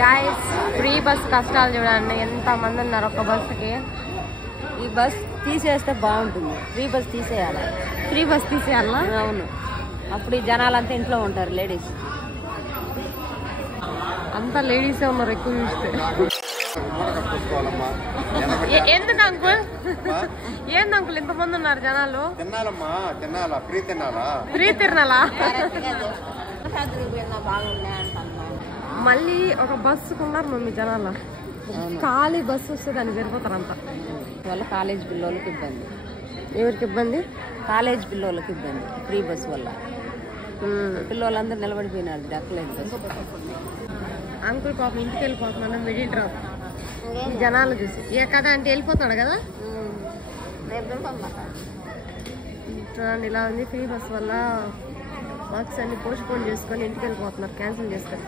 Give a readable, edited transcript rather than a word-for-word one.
Guys free bus కష్టాలు చూడండి, ఎంత మంది ఉన్నారు ఒక బస్సుకి. ఈ బస్ తీసేస్తే బాగుంటుంది, ఫ్రీ బస్ తీసేయాలి. ఫ్రీ బస్ తీసేయాలా? అవును, అప్పుడు ఈ జనాలంతా ఇంట్లో ఉంటారు, లేడీస్ అంతా లేడీసే ఉన్నారు ఎక్కువ చూస్తే. ఎందుకు అంకుల్, ఏంది అంకుల్ ఇంతమంది ఉన్నారు జనాలు? ఫ్రీ తిరణాలా? మళ్ళీ ఒక బస్సుకు ఉన్నారు మమ్మీ జనాలు. ఖాళీ బస్సు వస్తే దాన్ని సరిపోతారంతా. వల్ల కాలేజ్ పిల్లలకి ఇబ్బంది. ఎవరికి ఇబ్బంది? కాలేజ్ పిల్లలకి ఇబ్బంది ఫ్రీ బస్ వల్ల. పిల్లలందరూ నిలబడిపోయినారు, దక్కలేదు బస్సు. అంకుల్ పాపం ఇంటికి వెళ్ళిపోతున్నాను, మిడిల్ డ్రాప్. జనాలు చూసి ఏ కదా అంటే వెళ్ళిపోతాడు కదా. చూడండి ఇలా ఉంది, ఫ్రీ బస్ వల్ల వర్క్స్ అన్ని పోస్ట్ పోన్ చేసుకొని ఇంటికి వెళ్ళిపోతున్నారు, క్యాన్సిల్ చేసుకొని.